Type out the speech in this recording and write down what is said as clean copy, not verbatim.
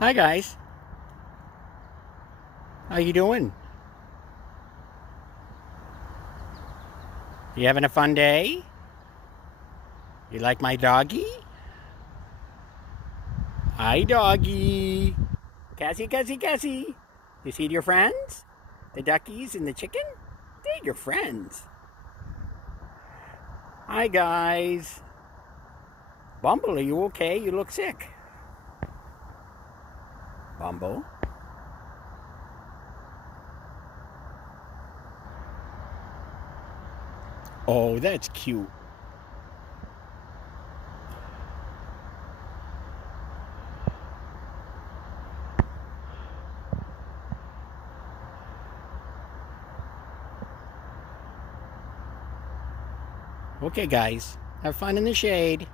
Hi guys. How you doing? You having a fun day? You like my doggy? Hi doggy. Cassie, Cassie, Cassie. You see your friends? The duckies and the chicken? They're your friends. Hi guys. Bumble, are you okay? You look sick. Bumble. Oh, that's cute. Okay guys, have fun in the shade.